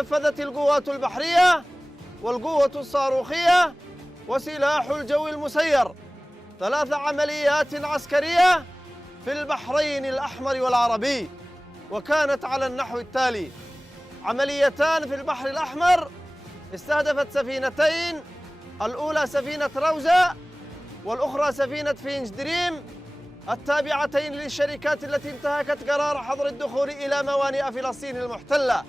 نفذت القوات البحرية والقوة الصاروخية وسلاح الجو المسير 3 عمليات عسكرية في البحرين الأحمر والعربي، وكانت على النحو التالي: عمليتان في البحر الأحمر استهدفت سفينتين، الأولى سفينة روزة والأخرى سفينة فينج دريم التابعتين للشركات التي انتهكت قرار حظر الدخول إلى موانئ فلسطين المحتلة،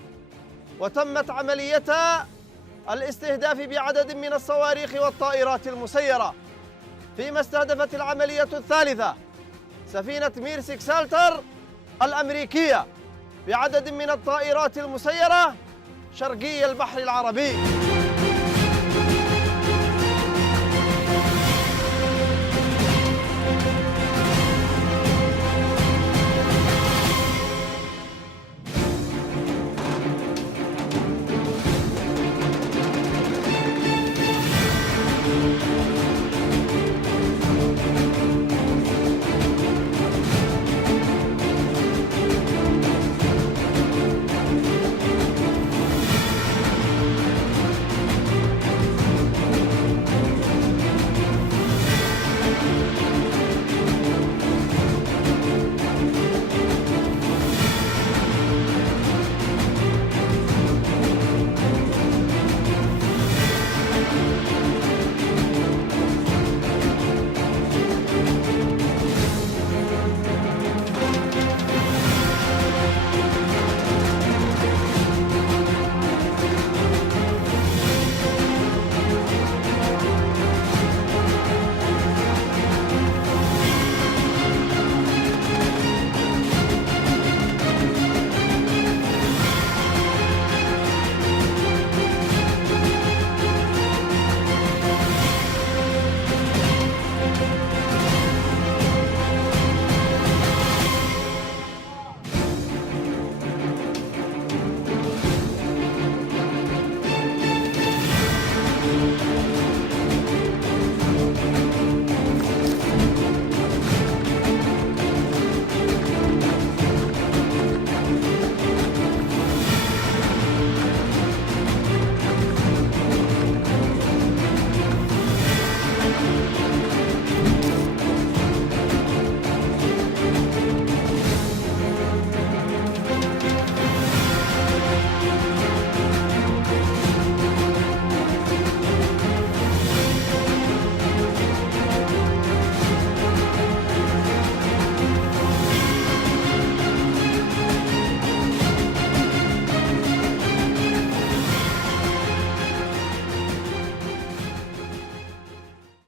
وتمت عمليتها الاستهداف بعدد من الصواريخ والطائرات المسيرة. فيما استهدفت العملية الثالثة سفينة ميرسك سالتر الأمريكية بعدد من الطائرات المسيرة شرقي البحر العربي.